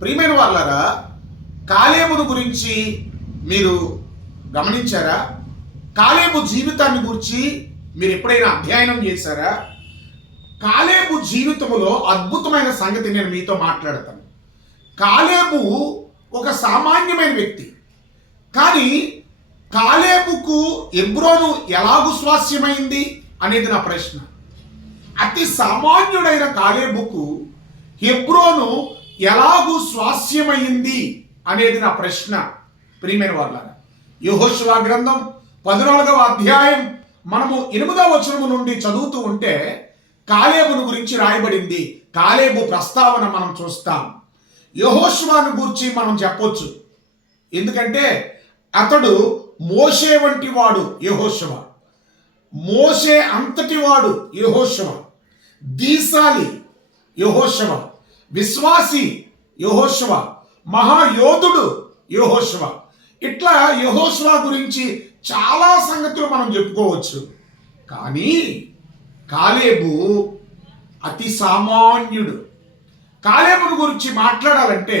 ప్రియమైన వాళ్ళారా, కాలేబును గురించి మీరు గమనించారా? కాలేబు జీవితాన్ని గురించి మీరు ఎప్పుడైనా అధ్యయనం చేశారా? కాలేబు జీవితంలో అద్భుతమైన సంగతి నేను మీతో మాట్లాడతాను. కాలేబు ఒక సామాన్యమైన వ్యక్తి, కానీ కాలేబుకు హెబ్రోను ఎలాగు స్వాస్యమైంది అనేది నా ప్రశ్న. అతి సామాన్యుడైన కాలేబుకు హెబ్రోను ఎలాగు స్వాస్యమైంది అనేది నా ప్రశ్న. ప్రియమైన వాళ్ళారా, యెహోషువ గ్రంథం 14వ అధ్యాయం మనము 8వ వచనము నుండి చదువుతూ ఉంటే కాలేబును గురించి రాయబడింది. కాలేబు ప్రస్తావన మనం చూస్తాం. యెహోషువను గురించి మనం చెప్పొచ్చు, ఎందుకంటే అతడు మోషే వంటి వాడు యెహోషువ. మోషే అంతటి వాడు యెహోషువ. దీశాలి యెహోషువ, విశ్వాసి యెహోషువ, మహాయోధుడు యెహోషువ. ఇట్లా యెహోషువ గురించి చాలా సంగతులు మనం చెప్పుకోవచ్చు. కానీ కాలేబు అతి సామాన్యుడు. కాలేబును గురించి మాట్లాడాలంటే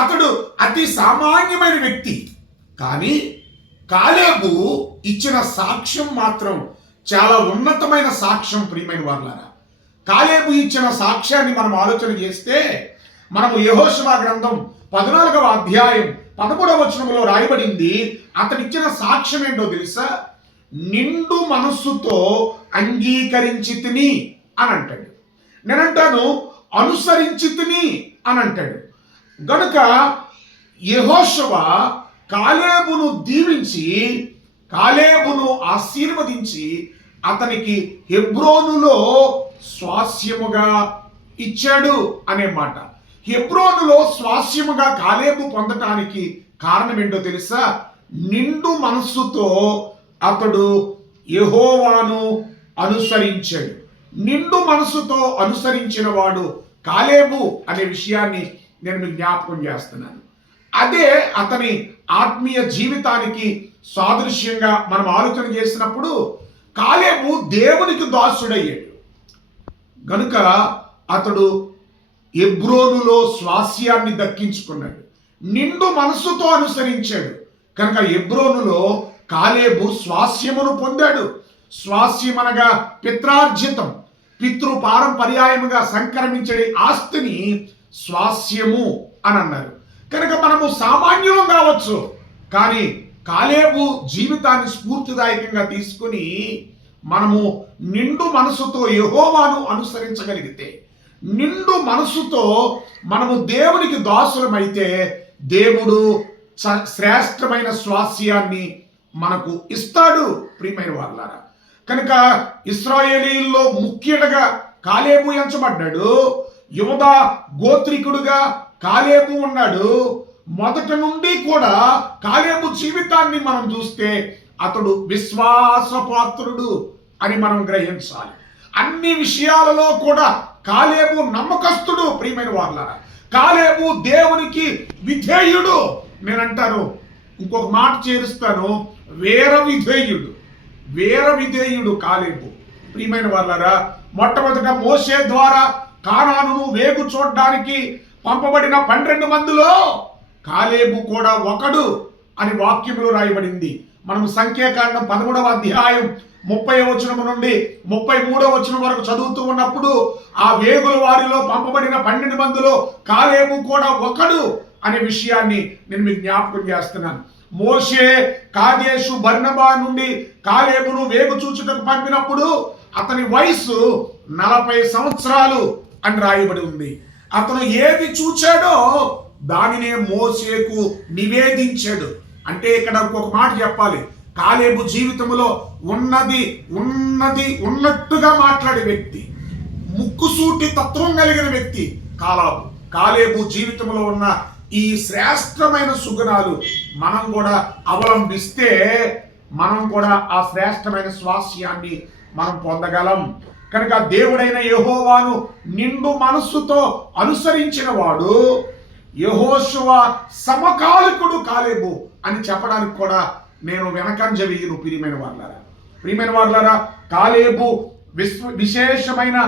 అతడు అతి సామాన్యమైన వ్యక్తి, కానీ కాలేబు ఇచ్చిన సాక్ష్యం మాత్రం చాలా ఉన్నతమైన సాక్ష్యం. ప్రియమైన వాళ్ళారా, కాలేబు ఇచ్చిన సాక్ష్యాన్ని మనం ఆలోచన చేస్తే మనము యెహోషువ గ్రంథం 14వ అధ్యాయం 13వ వచనంలో రాయబడింది. అతడిచ్చిన సాక్ష్యం ఏంటో తెలుసా? నిండు మనస్సుతో అంగీకరించితిని అని అంటాడు. నేనంటాను అనుసరించితిని అని అంటాడు. గనుక యెహోషువ కాలేబును దీవించి, కాలేబును ఆశీర్వదించి అతనికి హెబ్రోనులో స్వాస్యముగా ఇచ్చాడు అనే మాట. హెబ్రోనులో స్వాస్యముగా కాలేబు పొందటానికి కారణం ఏంటో తెలుసా? నిండు మనస్సుతో అతడు యెహోవాను అనుసరించాడు. నిండు మనస్సుతో అనుసరించిన వాడు కాలేబు అనే విషయాన్ని నేను మీకు జ్ఞాపకం చేస్తున్నాను. అదే అతని ఆత్మీయ జీవితానికి సాదృశ్యంగా మనం ఆలోచన చేసినప్పుడు కాలేబు దేవునికి దాసుడయ్యాడు. గనుక అతడు హెబ్రోనులో స్వాస్యాన్ని దక్కించుకున్నాడు. నిండు మనస్సుతో అనుసరించాడు కనుక హెబ్రోనులో కాలేబు స్వాస్యమును పొందాడు. స్వాస్యమనగా పిత్రార్జితం, పితృ పారంపర్యాయముగా సంక్రమించే ఆస్తిని స్వాస్యము అని అన్నారు. కనుక మనము సామాన్యులం కావచ్చు, కానీ కాలేబు జీవితాన్ని స్ఫూర్తిదాయకంగా తీసుకుని మనము నిండు మనసుతో యెహోవాను అనుసరించగలిగితే, నిండు మనసుతో మనము దేవునికి దాసులమైతే దేవుడు శ్రేష్టమైన స్వాస్యాన్ని మనకు ఇస్తాడు. ప్రియమైన వాళ్ళారా, కనుక ఇశ్రాయేలీల్లో ముఖ్యుడిగా కాలేబు ఎంచబడ్డాడు. యూదా గోత్రికుడుగా కాలేబు ఉన్నాడు. మొదటి నుండి కూడా కాలేబు జీవితాన్ని మనం చూస్తే అతడు విశ్వాసపాత్రుడు అని మనం గ్రహించాలి. అన్ని విషయాలలో కూడా కాలేబు నమ్మకస్తుడు. ప్రియమైన వాళ్ళారా, కాలేబు దేవునికి విధేయుడు. నేనంటాను, ఇంకొక మాట చేరుస్తాను, వీర విధేయుడు. వీర విధేయుడు కాలేబు. ప్రియమైన వాళ్ళారా, మొట్టమొదట మోషే ద్వారా కానానును వేగు చూడడానికి పంపబడిన 12 మందిలో కాలేబు కూడా ఒకడు అని వాక్యంలో రాయబడింది. మనం సంఖ్యాకాండం 13వ అధ్యాయం 30వ వచనం నుండి 33వ వచనం వరకు చదువుతూ ఉన్నప్పుడు ఆ వేగుల వారిలో పంపబడిన 12 మందిలో కాలేబు కూడా ఒకడు అనే విషయాన్ని నేను మీకు జ్ఞాపకం చేస్తున్నాను. మోషే కాదేషు బర్నబా నుండి కాలేబును వేగు చూచుటకు పంపినప్పుడు అతని వయసు 40 సంవత్సరాలు అని రాయబడి ఉంది. అతను ఏది చూచాడో దానినే మోషేకు నివేదించాడు. అంటే ఇక్కడ ఇంకొక మాట చెప్పాలి, కాలేబు జీవితంలో ఉన్నది ఉన్నట్టుగా మాట్లాడే వ్యక్తి, ముక్కుసూటి తత్వం కలిగిన వ్యక్తి కాలేబు జీవితంలో ఉన్న ఈ శ్రేష్టమైన సుగుణాలు మనం కూడా అవలంబిస్తే మనం కూడా ఆ శ్రేష్టమైన స్వాస్యాన్ని మనం పొందగలం. కనుక దేవుడైన యెహోవాను నిండు మనస్సుతో అనుసరించిన వాడు యెహోషువ సమకాలికుడు కాలేబు అని చెప్పడానికి కూడా నేను వెనకంజ వేయను. ప్రియమైన వాళ్ళారా, కాలేబు విశేషమైన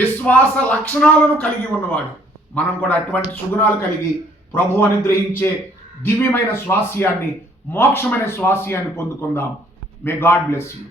విశ్వాస లక్షణాలను కలిగి ఉన్నవాడు. మనం కూడా అటువంటి సుగుణాలు కలిగి ప్రభు అనుగ్రహించే దివ్యమైన స్వాస్యాన్ని, మోక్షమైన స్వాస్యాన్ని పొందుకుందాం. May God bless you.